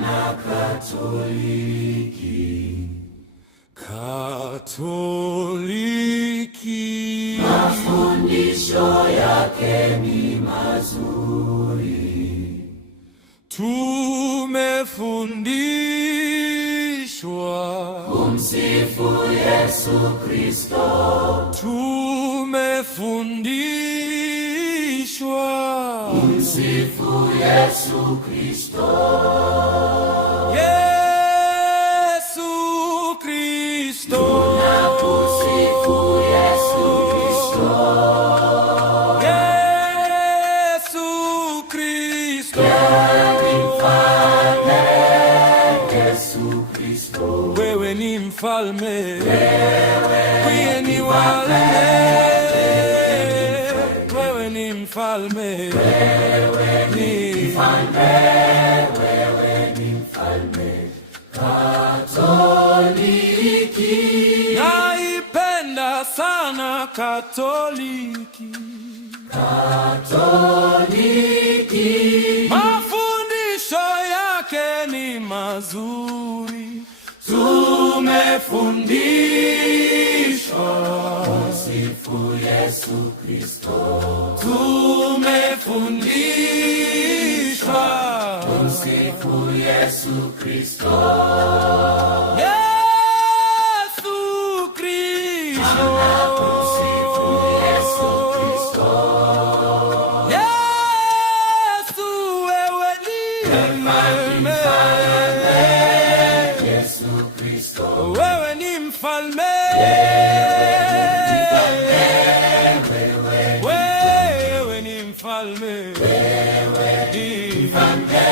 sana Katoliki. Katoliki, mafundisho yake ni mazuri. Tumefundishwa kumsifu Yesu Kristo. Tumefundishwa kumsifu Yesu Kristo. Yesu Kristo, tunakusifu Yesu Kristo. Yesu Kristo, Yesu Kristo. wewe ni mfalme, wewe ni wale, wewe ni mfalme, wewe ni mfalme, wewe ni mfalme. Katoliki, naipenda sana Katoliki. Katoliki, mafundisho yake ni mazuri. tumefundishwa kumsifu Yesu Kristo. Tumefundishwa kumsifu Yesu Kristo. Yesu Kristo, kumsifu Yesu Kristo. Yesu, wewe ni mfalme, Yesu Kristo. wewe ni mfalme, wewe ni mfalme, wewe ni mfalme.